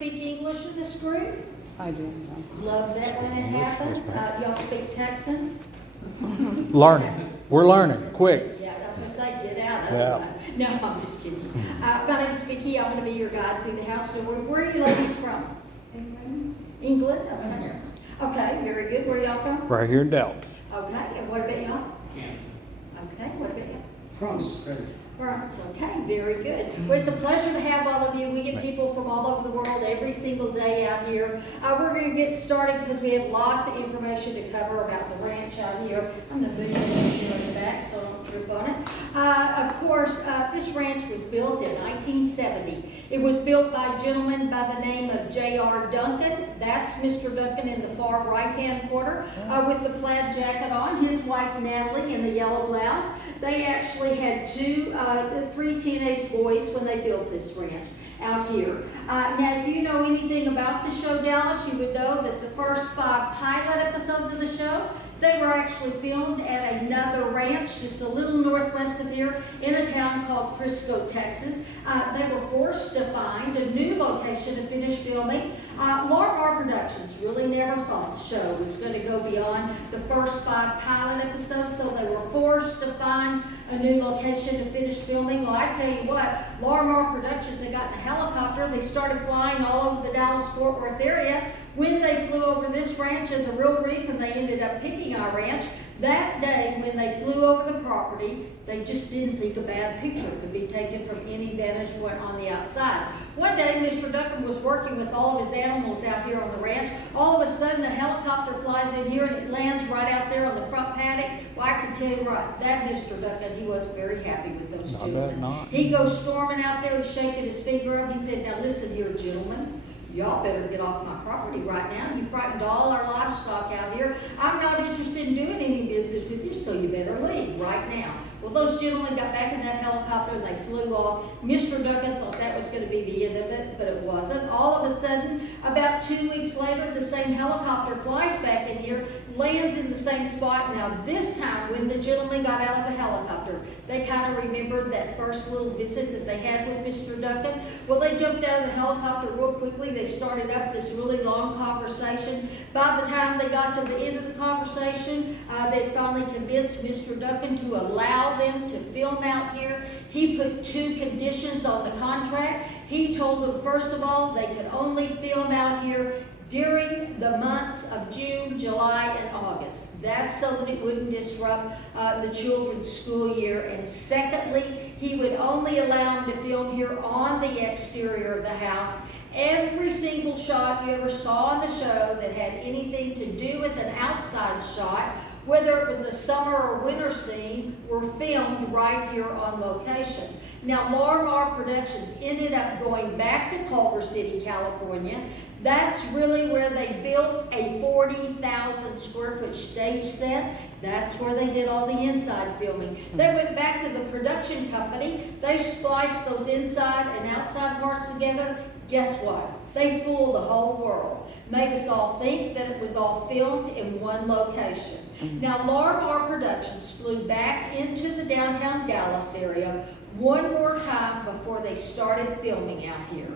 Speak English in this group? I do. Love that when it happens. Y'all speak Texan? Learning. We're learning. Quick. Yeah, that's what I say. Get out Yeah. otherwise. No, I'm just kidding. My name's Vicki. I'm going to be your guide through the house story. Where are you ladies from? England. England? Okay. Okay, very good. Where are y'all from? Right here in Dallas. Okay, and what about y'all? Canada. Okay, what about y'all? France. France, okay, very good. Well, it's a pleasure to have all of you. We get people from all over the world every single day out here. We're going to get started because we have lots of information to cover about the ranch out here. I'm going to move this here in the back so I don't trip on it. Of course, this ranch was built in 1970. It was built by a gentleman by the name of J.R. Duncan. That's Mr. Duncan in the far right-hand corner with the plaid jacket on. His wife, Natalie, in the yellow blouse. They actually had three teenage boys when they built this ranch out here. Now, if you know anything about the show Dallas, you would know that the first 5 pilot episodes of the show, they were actually filmed at another ranch just a little northwest of here in a town called Frisco, Texas. They were forced to find a new location to finish filming. Larmar Productions really never thought the show was going to go beyond the first 5 pilot episodes, so they were forced to find a new location to finish filming. Well, I tell you what, Larmar Productions, they got in a helicopter, they started flying all over the Dallas-Fort Worth area. When they flew over this ranch, and the real reason they ended up picking our ranch, that day when they flew over the property, they just didn't think a bad picture could be taken from any vantage point on the outside. One day, Mr. Duncan was working with all of his animals out here on the ranch. All of a sudden, a helicopter flies in here and it lands right out there on the front paddock. Well, I can tell you right, that Mr. Duncan, he wasn't very happy with those gentlemen. He goes storming out there, he's shaking his finger up. He said, "Now listen here, gentlemen. Y'all better get off my property right now. You frightened all our livestock out here. I'm not interested in doing any business with you, so you better leave right now." Well, those gentlemen got back in that helicopter and they flew off. Mr. Duncan thought that was going to be the end of it, but it wasn't. All of a sudden, about 2 weeks later, the same helicopter flies back in here, lands in the same spot. Now, this time, when the gentlemen got out of the helicopter, they kind of remembered that first little visit that they had with Mr. Duncan. Well, they jumped out of the helicopter real quickly. They started up this really long conversation. By the time they got to the end of the conversation, they finally convinced Mr. Duncan to allow them to film out here. He put 2 conditions on the contract. He told them, first of all, they could only film out here during the months of June, July, and August. That's so that it wouldn't disrupt the children's school year. And secondly, he would only allow them to film here on the exterior of the house. Every single shot you ever saw on the show that had anything to do with an outside shot, whether it was a summer or winter scene, were filmed right here on location. Now, Larmar Productions ended up going back to Culver City, California. That's really where they built a 40,000 square foot stage set. That's where they did all the inside filming. They went back to the production company. They spliced those inside and outside parts together. Guess what? They fooled the whole world. Made us all think that it was all filmed in one location. Now, Larmar Productions flew back into the downtown Dallas area one more time before they started filming out here.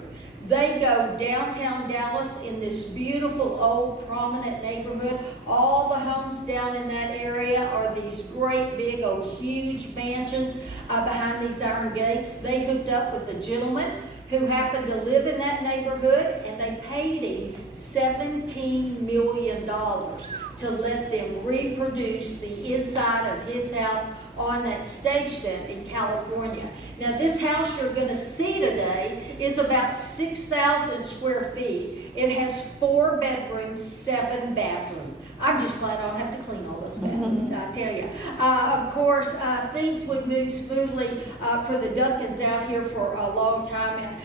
They go downtown Dallas in this beautiful old prominent neighborhood. All the homes down in that area are these great big old huge mansions behind these iron gates. They hooked up with a gentleman who happened to live in that neighborhood, and they paid him $17 million to let them reproduce the inside of his house on that stage set in California. Now, this house you're going to see today is about 6,000 square feet. It has 4 bedrooms, 7 bathrooms. I'm just glad I don't have to clean all those bathrooms, I tell you. Of course, things would move smoothly for the Duncans out here for a long time.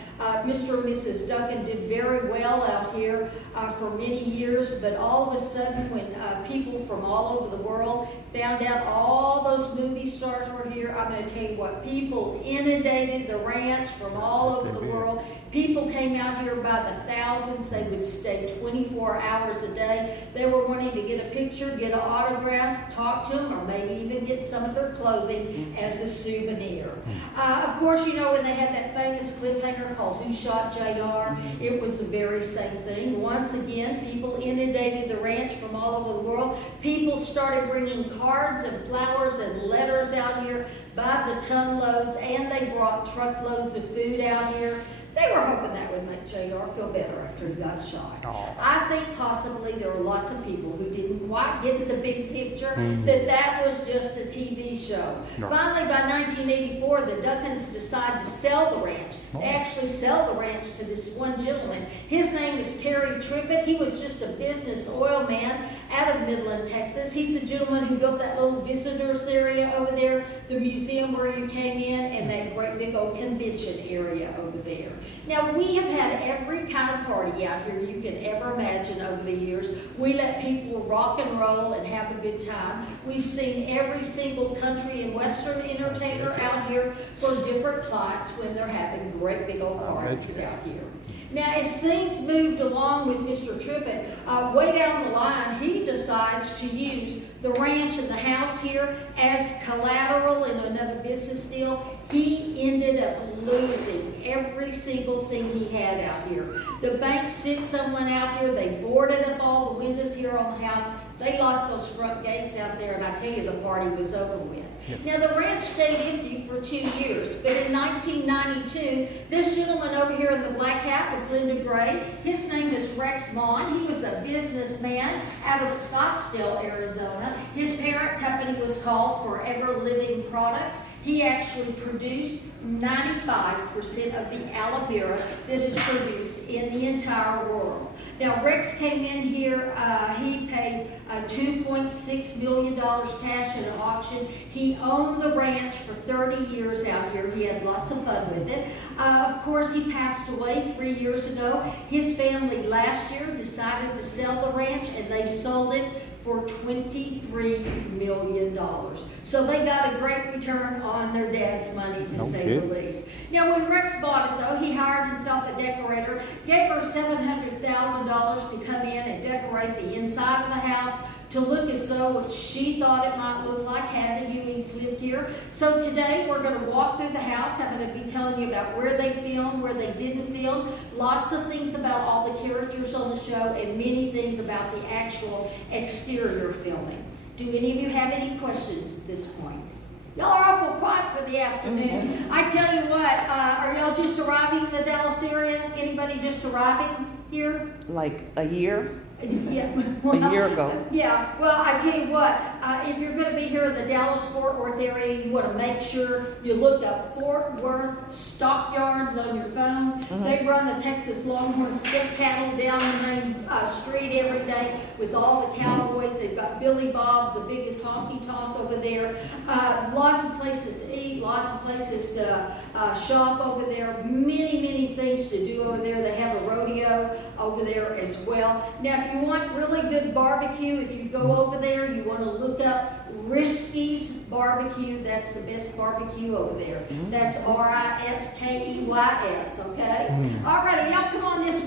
Mr. and Mrs. Duncan did very well out here for many years, but all of a sudden when people from all over the world. Found out all those movie stars were here. I'm going to tell you what, people inundated the ranch from all over the world. People came out here by the thousands. They would stay 24 hours a day. They were wanting to get a picture, get an autograph, talk to them, or maybe even get some of their clothing as a souvenir. Of course, you know, when they had that famous cliffhanger called Who Shot JR, it was the very same thing. Once again, people inundated the ranch from all over the world. People started bringing cards and flowers and letters out here by the ton loads, and they brought truckloads of food out here. They were hoping that would make JR feel better after he got shot. I think possibly there were lots of people who didn't quite get the big picture, that was just a TV show. Finally, by 1984, the Duncans decided to sell the ranch. They actually sell the ranch to this one gentleman. His name is Terry Trippett. He was just a business oil man out of Midland, Texas. He's the gentleman who built that little visitors area over there, the museum where you came in, and that great big old convention area over there. Now, we have had every kind of party out here you can ever imagine over the years. We let people rock and roll and have a good time. We've seen every single country and western entertainer out here for different clients when they're having great big old parties out here. Now, as things moved along with Mr. Trippett, way down the line, he decides to use the ranch and the house here as collateral in another business deal. He ended up losing every single thing he had out here. The bank sent someone out here, they boarded up all the windows here on the house, they locked those front gates out there, and I tell you, the party was over with. Now, the ranch stayed empty for 2 years, but in 1992, this gentleman over here in the black hat with Linda Gray, his name is Rex Vaughn. He was a businessman out of Scottsdale, Arizona. His parent company was called Forever Living Products. He actually produced 95% of the aloe vera that is produced in the entire world. Now, Rex came in here, he paid $2.6 million cash in an auction. He owned the ranch for 30 years out here. He had lots of fun with it. Of course, he passed away 3 years ago. His family last year decided to sell the ranch, and they sold it for $23 million. So they got a great return on their dad's money, to say the least. Now, when Rex bought it, though, he hired himself a decorator, gave her $700,000 to come in and decorate the inside of the house to look as though what she thought it might look like had the Ewings lived here. So today we're going to walk through the house. I'm going to be telling you about where they filmed, where they didn't film, lots of things about all the characters on the show, and many things about the actual exterior filming. Do any of you have any questions at this point? Y'all are awful quiet for the afternoon. I tell you what, are y'all just arriving in the Dallas area? Anybody just arriving here? Like a year? Yeah, a year ago. Yeah, well, I tell you what, if you're going to be here in the Dallas-Fort Worth area, you want to make sure you look up Fort Worth Stockyards on your phone. They run the Texas Longhorn stick cattle down the main street every day with all the cowboys. They've got Billy Bob's, the biggest honky-tonk over there. Lots of places to eat, lots of places to shop over there. Many, many things to do over there. They have a rodeo over there as well. Now, if you want really good barbecue, if you go over there, you want to look up Risky's Barbecue. That's the best barbecue over there. That's Riskeys, okay? All righty, y'all come on this way.